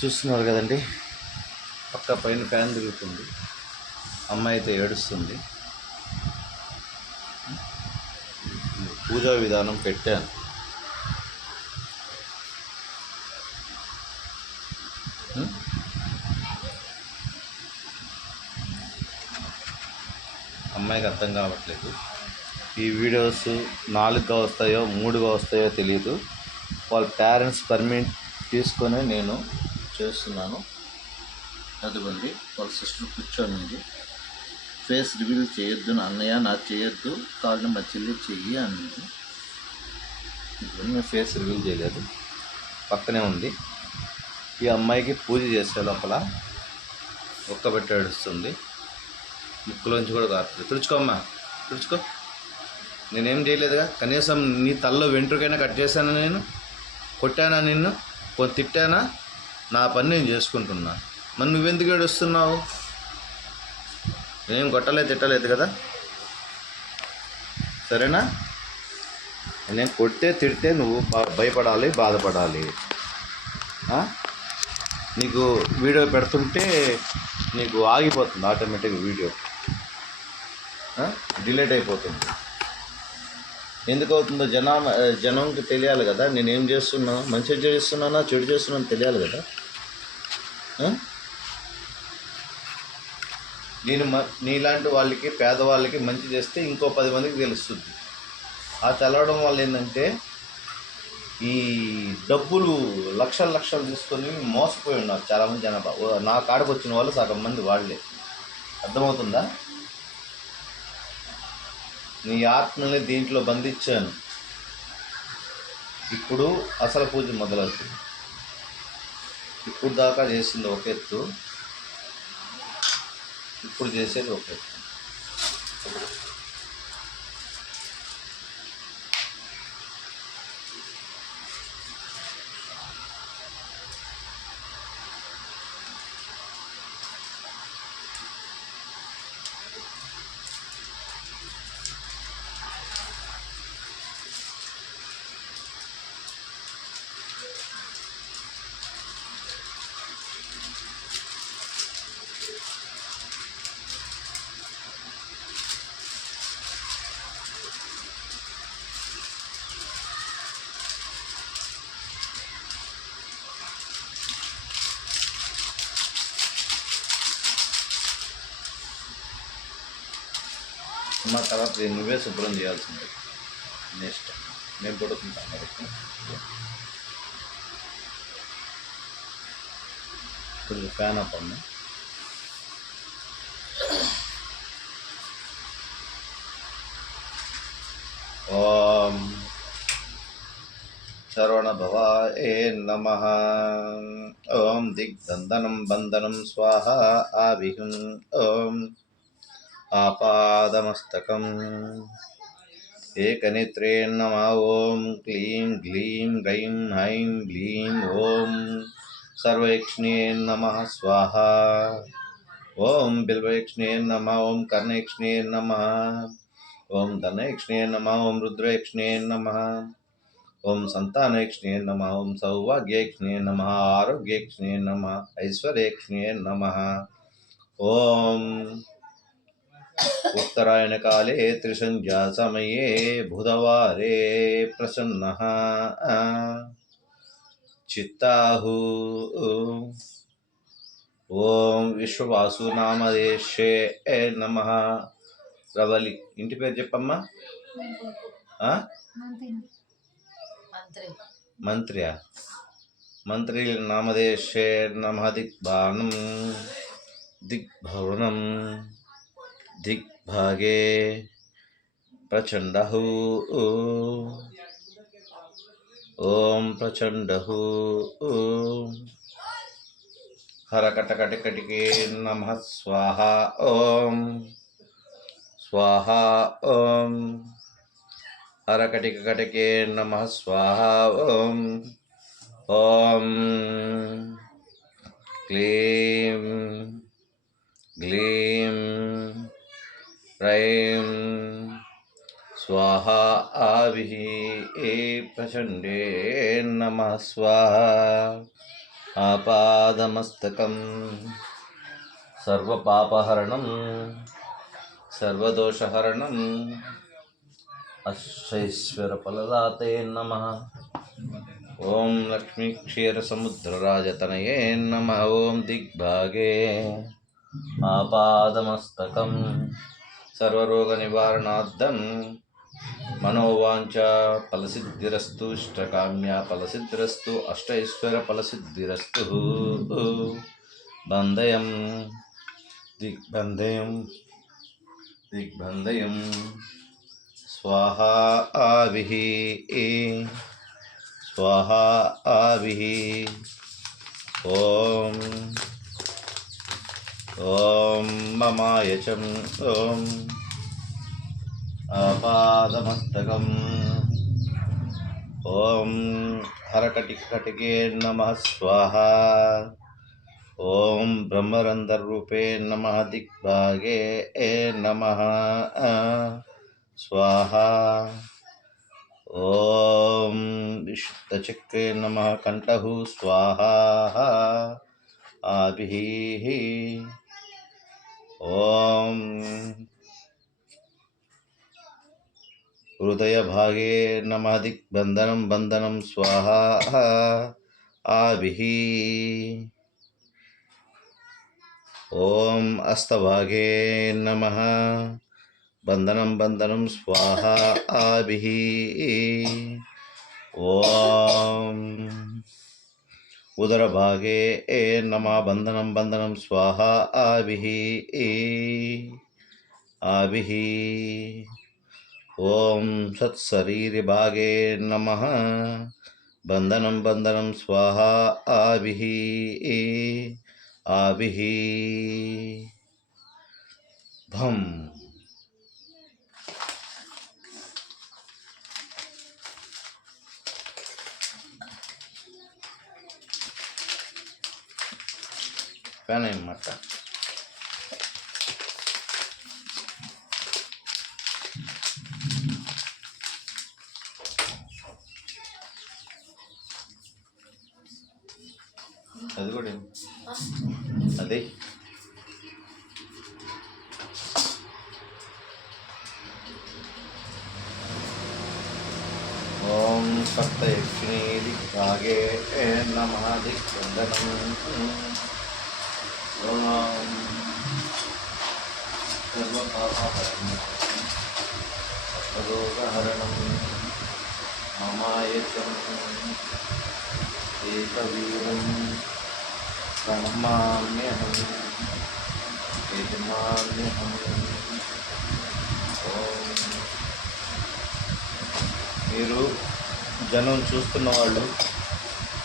చూస్తున్నారు కదండి, పక్క పైన ఫ్యాన్ తిరుగుతుంది. అమ్మాయి అయితే ఏడుస్తుంది. పూజా విధానం పెట్టాను. అమ్మాయికి అర్థం కావట్లేదు. ఈ వీడియోస్ 4గా వస్తాయో 3గా వస్తాయో తెలియదు. వాళ్ళ పేరెంట్స్ పర్మిట్ తీసుకొని నేను చేస్తున్నాను. అదిగోండి వాళ్ళ సిస్టర్ కూర్చొని ఫేస్ రివీల్ చేయొద్దు అన్నయ్య, నాకు చేయొద్దు, కావాలంటే మా చెల్లి చెయ్యి అన్నది. నేను ఫేస్ రివీల్ చేయలేదు, పక్కనే ఉంది. ఈ అమ్మాయికి పూజ చేసే లోపల ఒక్కబెట్టి ఏడుస్తుంది. ముక్కులోంచి కూడా కారుతుంది. తుడుచుకోమ్మా, తుడుచుకో. నేనేం చేయలేదుగా, కనీసం నీ తల్లో వెంట్రుకైనా కట్ చేశానా, నేను కొట్టానా, నిన్ను తిట్టానా? నా పని నేను చేసుకుంటున్నా. మరి నువ్వెందుకు ఏడుస్తున్నావు? నేను కొట్టలేదు, తిట్టలేదు కదా, సరేనా? నేను కొడితే తిడితే నువ్వు భయపడాలి, బాధపడాలి. నీకు వీడియో పెడుతుంటే నీకు ఆగిపోతుంది ఆటోమేటిక్గా, వీడియో డిలీట్ అయిపోతుంది. ఎందుకు అవుతుందో జనంకి తెలియాలి కదా, నేనేం చేస్తున్నా, మంచి చేస్తున్నానా చెడు చేస్తున్నాను తెలియాలి కదా. నేను నీలాంటి వాళ్ళకి, పేదవాళ్ళకి మంచి చేస్తే ఇంకో 10 మందికి తెలుస్తుంది. ఆ తెలవడం వల్ల ఏంటంటే ఈ డబ్బులు లక్షలు తీసుకొని మోసపోయి ఉన్నారు చాలామంది జనాభా. నా కాడకు వచ్చిన వాళ్ళు సగం మంది వాళ్ళే. అర్థమవుతుందా? నీ ఆత్మని దీంట్లో బంధించాను. ఇప్పుడు అసలు పూజ మొదలవుతుంది. ఇప్పుడు దాకా చేసింది ఒక ఎత్తు, ఇప్పుడు చేసేది ఒక ఎత్తు. మా తర్వాత నువ్వే శుభ్రం చేయాల్సిందే. నెక్స్ట్ నేను పడుకుంటాను కాబట్టి కొంచెం ఫ్యాన్ ఆఫ్ అమ్మా. ఓం శరవణభవాయ నమః. ఓం దిగ్బంధనం బంధనం స్వాహ ఆవిహం. ఓం ఆపాదమస్తకం ఏకనేత్రే నమః. ఓం క్లీం గ్లీం గైం హైం గ్లీం. ఓం సర్వయక్ష్ణే నమః స్వాహ. ఓం బిల్వయక్ష్ణే నమః. ఓం కర్ణయక్ష్ణే నమః. ఓం ధనయక్ష్ణే నమః. ఓం రుద్రయక్ష్ణే నమః. ఓం సంతానయక్ష్ణే నమః. ఓం సౌభాగ్యయక్ష్ణే నమః. ఆరోగ్యయక్ష్ణే నమః. ఐశ్వర్యయక్ష్ణే నమః. ఓం उत्तरायणकाले त्रिसंध्यासमये बुधवारे प्रसन्नः चित्ताहु. ఓం విశ్వవాసునామదేశే నమః. రవలి ఇంటి పేరు చెప్పమ్మా. మంత్రియా? మంత్రి నామదేశే నమః. దిగ్బాణం దిగ్భవనం దిగ్భాగే ప్రచండః. ఓం ప్రచండః. హరకటకటికటికే నమః స్వాహ. ఓం స్వాహ. ఓం హరకటికటికే నమః స్వాహ. ఓం ఓం క్లీం గ్లీం రైం స్వాహ ఆవిః. ప్రచండే నమః స్వాహ. ఆపాదమస్తకం సర్వపాపహరణం సర్వదోషహరణం అష్టైశ్వర్యఫలదాతే నమః. ఓం లక్ష్మీ క్షీరసముద్రరాజతనయే నమః. ఓం దిగ్భాగే ఆపాదమస్తకం సర్వరోగనివారణార్థం మనోవాంఛ ఫలసిద్ధిరస్తు ఇష్టకామ్య ఫలసిద్ధిరస్తు అష్టైశ్వర్య ఫలసిద్ధిరస్తు. బంధయం దిగ్బంధయం దిగ్బంధయం స్వాహా ఆవిః స్వాహా ఆవిః. ఓం ఓం మమాయచం ఓం ఆపాదమస్తకం. ఓం హరకటికటికే నమః స్వాహా. ఓం బ్రహ్మరంధ్రరూపే నమః దిగ్భాగే నమః స్వాహా. ఓం విశుద్ధచక్రే నమః కంఠః స్వాహా ఆవిః. ఓం హృదయభాగే నమః దిగ్బంధనం బంధనం స్వాహా ఆవిః. ఓం హస్తభాగే నమః బంధనం బంధనం స్వాహా ఆవిః. ఓం ఉదరభాగే నమః బంధనం బంధనం స్వాహా ఆవిః ఆవిః. ఓం సత్శరీరభాగే నమః బంధనం బంధనం స్వాహా ఆవిః ఆవిః. భం. ఫ్యాన్ అన్నమాట. అది కూడా అదే ఓం సప్తయక్షిణీ దిగ్భాగే నమః దిగ్బంధనం. ఓం సర్వపాపహరణం సర్వరోగహరణం మమాయచం ఏకవీరం ప్రణమామ్యహం యజమామ్యహం. మీరు జనం చూస్తున్న వాళ్ళు,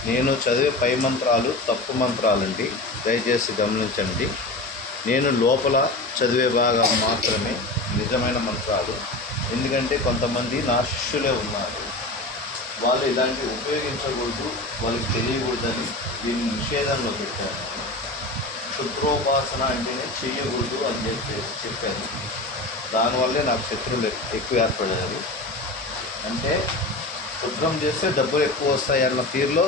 నేను చదివే పై మంత్రాలు తప్పు మంత్రాలండి, దయచేసి గమనించండి. నేను లోపల చదివే భాగం మాత్రమే నిజమైన మంత్రాలు. ఎందుకంటే కొంతమంది నా శిష్యులే ఉన్నారు, వాళ్ళు ఇలాంటివి ఉపయోగించకూడదు, వాళ్ళకి తెలియకూడదని దీన్ని నిషేధంలో పెట్టారు. క్షుద్రోపాసన అంటేనే చెయ్యకూడదు అని చెప్పారు. దానివల్లే నాకు శత్రువులు ఎక్కువ ఏర్పడారు. అంటే క్షుద్రం చేస్తే డబ్బులు ఎక్కువ వస్తాయి అన్న తీరులో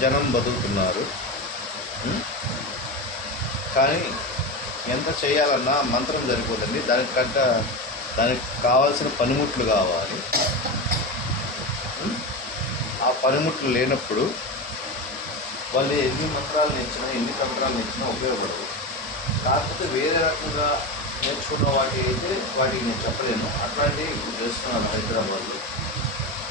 జనం బతుకుతున్నారు. కానీ ఎంత చేయాలన్నా మంత్రం సరిపోతుంది, దానికి కావాల్సిన పనిముట్లు కావాలి. ఆ పనిముట్లు లేనప్పుడు వాళ్ళు ఎన్ని మంత్రాలు నేర్చినా ఎన్ని తంత్రాలు నేర్చినా ఉపయోగపడదు. కాకపోతే వేరే రకంగా నేర్చుకున్న వాటికి నేను చెప్పలేను. అట్లాంటివి ఇప్పుడు చేస్తున్నాను హైదరాబాద్లో.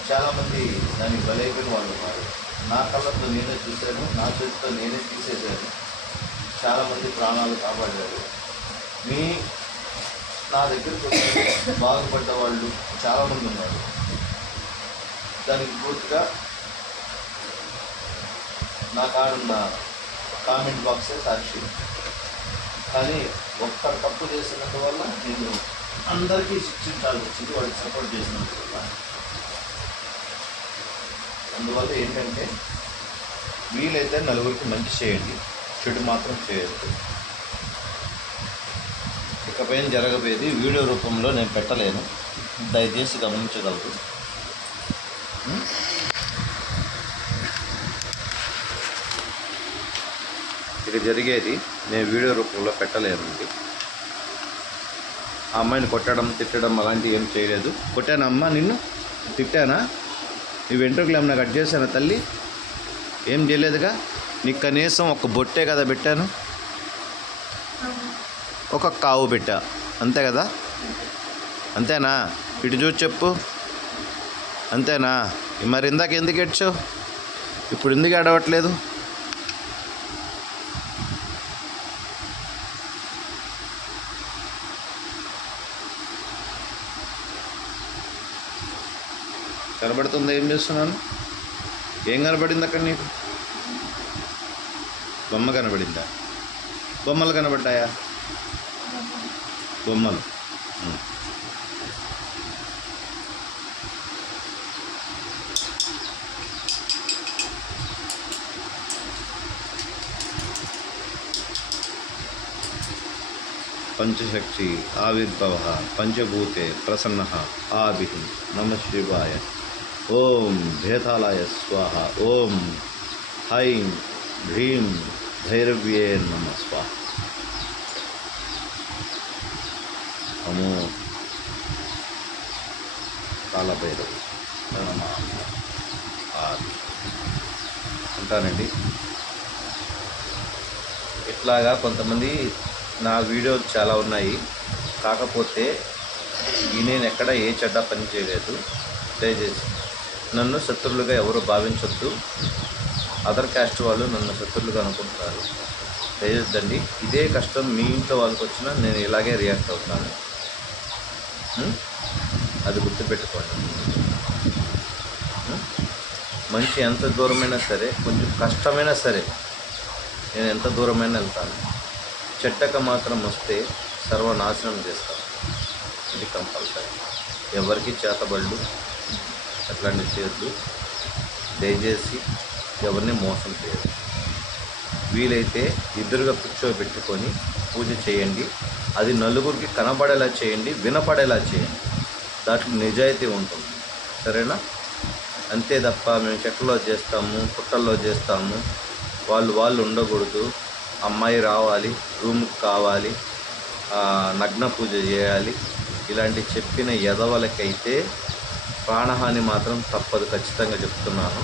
చాలామంది దానికి బలైపోయిన వాళ్ళు ఉన్నారు. నా కళ్ళతో నేనే చూశాను, నా చేతితో నేనే తీసేశాను. చాలామంది ప్రాణాలు కాపాడారు. నా దగ్గరకు వచ్చి బాగుపడ్డ వాళ్ళు చాలామంది ఉన్నారు. దానికి పూర్తిగా నా కాడున్న కామెంట్ బాక్సే సాక్షి. కానీ ఒక్క తప్పు చేసినందువల్ల నేను అందరికీ శిక్షించాల్సి వచ్చింది, వాడికి సపోర్ట్ చేసినందువల్ల. అందువల్ల ఏంటంటే వీలైతే నలుగురికి మంచి చేయండి, చెడు మాత్రం చేయొద్దు. ఇకపైన జరగబోయేది వీడియో రూపంలో నేను పెట్టలేను, దయచేసి గమనించగలరు. ఇక జరిగేది నేను వీడియో రూపంలో పెట్టలేనండి. ఆ అమ్మాయిని కొట్టడం తిట్టడం అలాంటివి ఏం చేయలేదు. కొట్టానా అమ్మ నిన్ను? తిట్టానా? నీ వెంట్రుకలు ఏమన్నా కట్ చేశానా తల్లి? ఏం చేయలేదుగా. నీకు కనీసం ఒక బొట్టే కదా పెట్టాను, ఒక కావు పెట్టా, అంతే కదా? అంతేనా? ఇటు చూసి చెప్పు, అంతేనా? మరి ఇందాక ఎందుకు ఏడ్చావు? ఇప్పుడు ఎందుకు ఏడవట్లేదు? కనబడుతుందా ఏం చేస్తున్నాను? ఏం కనబడింది అక్కడ నీకు? బొమ్మ కనబడిందా? బొమ్మలు కనబడ్డాయా? బొమ్మలు. పంచశక్తి ఆవిర్భవ పంచభూతే ప్రసన్న ఆభి నమ శివాయ. ఓం భేతాళాయ స్వాహ. ఓం హైం హ్రీం భైరవ్యే నమ స్వాహ. నమో కాలభైరవి నమ ఆభి అంటానండి. ఇట్లాగా కొంతమంది నా వీడియోలు చాలా ఉన్నాయి, కాకపోతే నేను ఎక్కడ ఏ చెడ్డ పని చేయలేదు. దయచేసి నన్ను శత్రువులుగా ఎవరు భావించొద్దు. అదర్ క్యాస్ట్ వాళ్ళు నన్ను శత్రువులుగా అనుకుంటున్నారు. దయచేద్దండి. ఇదే కష్టం మీ ఇంట్లో వాళ్ళకి వచ్చినా నేను ఇలాగే రియాక్ట్ అవుతాను. అది గుర్తుపెట్టుకోండి. మనిషి ఎంత దూరమైనా సరే, కొంచెం కష్టమైనా సరే నేను ఎంత దూరమైనా వెళ్తాను. చెడ్డక మాత్రం వస్తే సర్వనాశనం చేస్తాను. ఇది కంపల్సరీ. ఎవరికి చేతబళ్ళు అట్లాంటివి చేయొద్దు. దయచేసి ఎవరిని మోసం చేయొద్దు. వీలైతే ఎదురుగా కూర్చోబెట్టుకొని పూజ చేయండి. అది నలుగురికి కనబడేలా చేయండి, వినపడేలా చేయండి. దాంట్లో నిజాయితీ ఉంటుంది. సరేనా? అంతే తప్ప మేము చెట్లలో చేస్తాము, పుట్టల్లో చేస్తాము, వాళ్ళు ఉండకూడదు, అమ్మాయి రావాలి, రూమ్కి కావాలి, నగ్న పూజ చేయాలి, ఇలాంటి చెప్పిన ఎదవలకైతే ప్రాణహాని మాత్రం తప్పదు. ఖచ్చితంగా చెప్తున్నాను.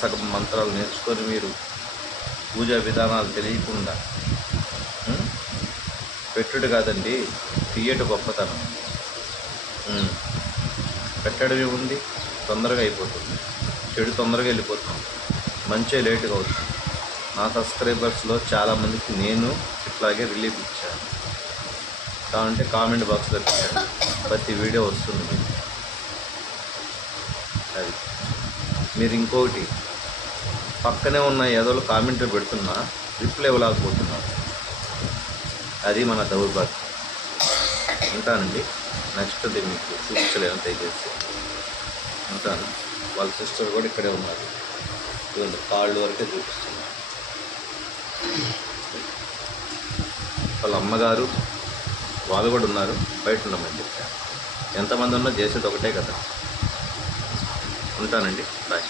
సగం మంత్రాలు నేర్చుకొని మీరు పూజా విధానాలు తెలియకుండా పెట్టుడు కాదండి, తీయట గొప్పతనం. పెట్టడం ఏముంది? తొందరగా అయిపోతుంది. చెడు తొందరగా వెళ్ళిపోతుంది, మంచి లేటుగా అవుతుంది. నా సబ్స్క్రైబర్స్లో చాలామందికి నేను ఇట్లాగే రిలీఫ్ ఇచ్చాను. కావాలంటే కామెంట్ బాక్స్లో పెట్టాను, ప్రతి వీడియో వస్తుంది. అది మీరు ఇంకొకటి పక్కనే ఉన్న ఏదో కామెంట్లు పెడుతున్నా రిప్లై ఇవ్వలేకపోతున్నారు. అది మన దౌర్భాగ్యం. ఉంటానండి. నెక్స్ట్ది మీకు చూపించలేను, దయచేసి ఉంటాను. వాళ్ళ సిస్టర్ కూడా ఇక్కడే ఉన్నారు. ఇవ్వండి, కాళ్ళు వరకే చూపిస్తున్నారు. వాళ్ళ అమ్మగారు వాళ్ళు కూడా ఉన్నారు, బయట ఉన్నామని చెప్పారు. ఎంతమంది ఉన్నా చేసేది ఒకటే కదా. ఉంటానండి. బాయ్.